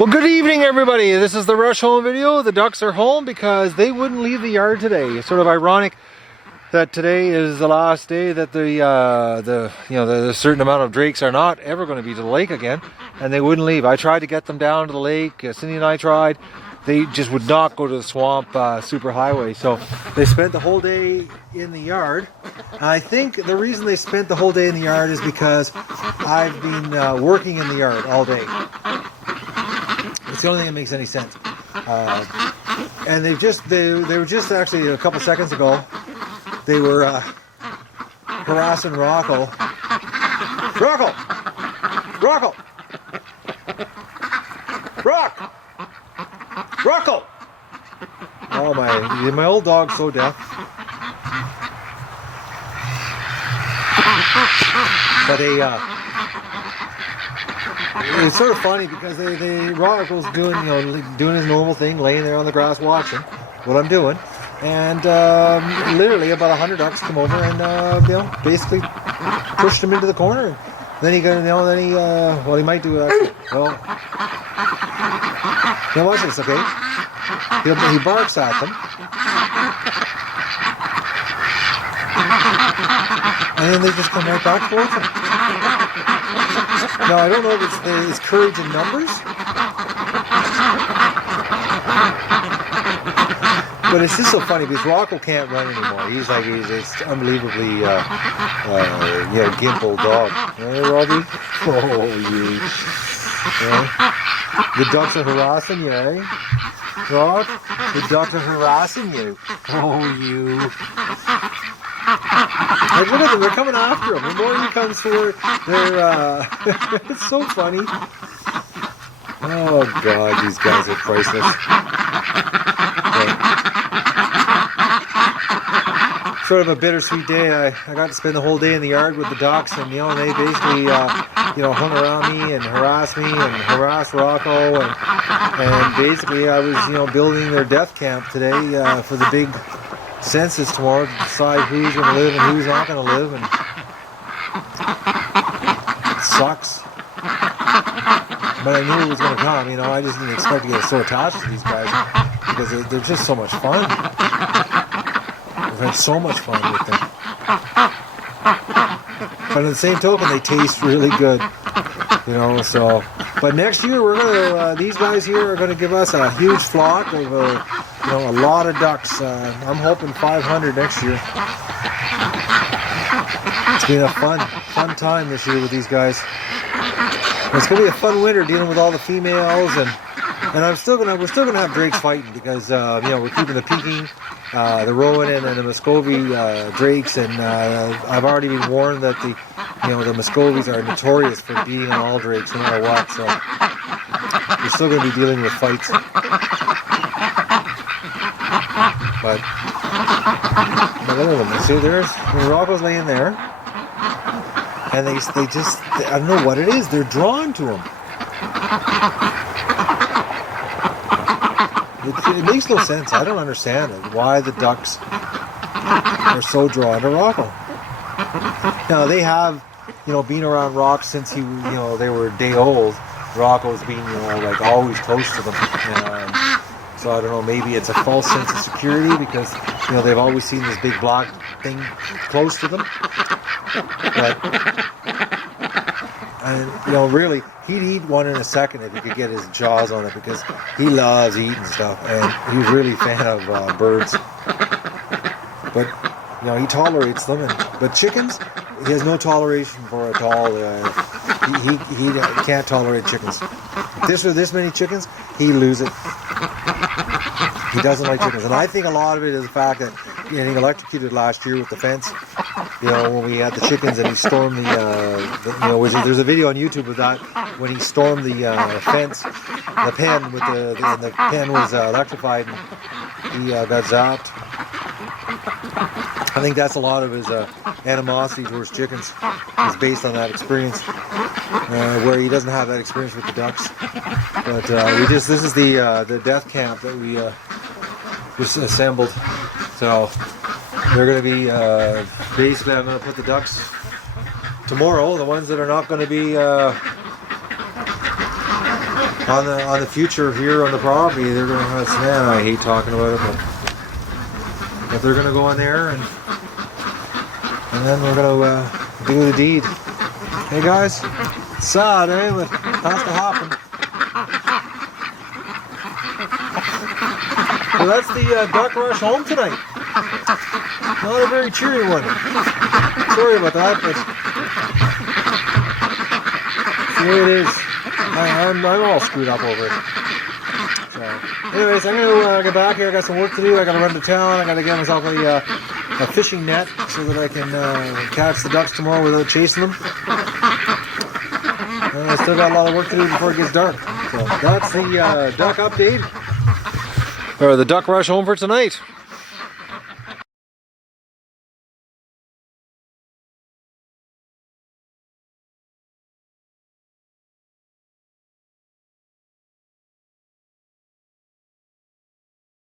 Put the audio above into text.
Well, good evening, everybody. This is the rush home video. The ducks are home because they wouldn't leave the yard today. It's sort of ironic that today is the last day that the certain amount of drakes are not ever going to be to the lake again, and they wouldn't leave. I tried to get them down to the lake. Cindy and I tried. They just would not go to the swamp super highway. So they spent the whole day in the yard. I think the reason they spent the whole day in the yard is because I've been working in the yard all day. It's the only thing that makes any sense. And they were just actually a couple seconds ago, they were harassing Rocco. Rocco! Rocco! Rock! Rocco! Oh, my old dog's so deaf. But it's sort of funny because Rocco's doing his normal thing, laying there on the grass watching what I'm doing, and literally about 100 ducks come over and basically pushed him into the corner. And then he he might do actually. Well, now watch this, okay? He barks at them, and then they just come right back towards him. Now, I don't know if it's courage in numbers, but it's just so funny because Rocco can't run anymore. He's just unbelievably, gimple dog. Hey, Robbie? Oh, you. Yeah. The ducks are harassing you, eh? Rock? The ducks are harassing you. Oh, you. Like, look at them, they're coming after him. The more he comes forward, they're, it's so funny. Oh, God, these guys are priceless. But, sort of a bittersweet day. I got to spend the whole day in the yard with the ducks, and, they basically, hung around me and harassed harassed Rocco, and basically I was, building their death camp today for the big census tomorrow to decide who's going to live and who's not going to live, and it sucks. But I knew it was going to come. I just didn't expect to get so attached to these guys because they're just so much fun. I've had so much fun with them. But on the same token, they taste really good. So. But next year we're gonna. These guys here are going to give us a huge flock of a lot of ducks. I'm hoping 500 next year. It's been a fun time this year with these guys. It's going to be a fun winter dealing with all the females, and we're still gonna have drakes fighting because we're keeping the Peking, the Rowan, and the Muscovy drakes, and I've already been warned that the Muscovies are notorious for beating on all drakes no matter what. So we're still going to be dealing with fights. But look at them. See, there's Rocco's laying there, and they just, I don't know what it is. They're drawn to him. It makes no sense. I don't understand it. Why the ducks are so drawn to Rocco. Now they have, been around Rock since they were a day old. Rocco's been, always close to them. So I don't know, maybe it's a false sense of security because, they've always seen this big black thing close to them. But, really, he'd eat one in a second if he could get his jaws on it because he loves eating stuff, and he's really a fan of birds. But, he tolerates them. But chickens, he has no toleration for at all. He can't tolerate chickens. If there's this many chickens, he loses it. He doesn't like chickens, and I think a lot of it is the fact that getting electrocuted last year with the fence. When we had the chickens and he stormed there's a video on YouTube of that when he stormed the fence, the pen and the pen was electrified and he got zapped. I think that's a lot of his animosity towards chickens is based on that experience, where he doesn't have that experience with the ducks. But this is the death camp that we just assembled. So they're going to be basically, I'm going to put the ducks tomorrow, the ones that are not going to be on the future here on the property, they're gonna have some. Man, I hate talking about it, but they're gonna go in there and then we're gonna do the deed. Hey guys, it's sad, eh? But it has to happen. So that's the duck rush home tonight. Not a very cheery one. Sorry about that, but it's the way it is. I'm all screwed up over it. So, anyways, I'm gonna get back here. I got some work to do. I gotta run to town. I gotta get myself a fishing net so that I can catch the ducks tomorrow without chasing them. And I still got a lot of work to do before it gets dark. So that's the duck update, or the duck rush home for tonight.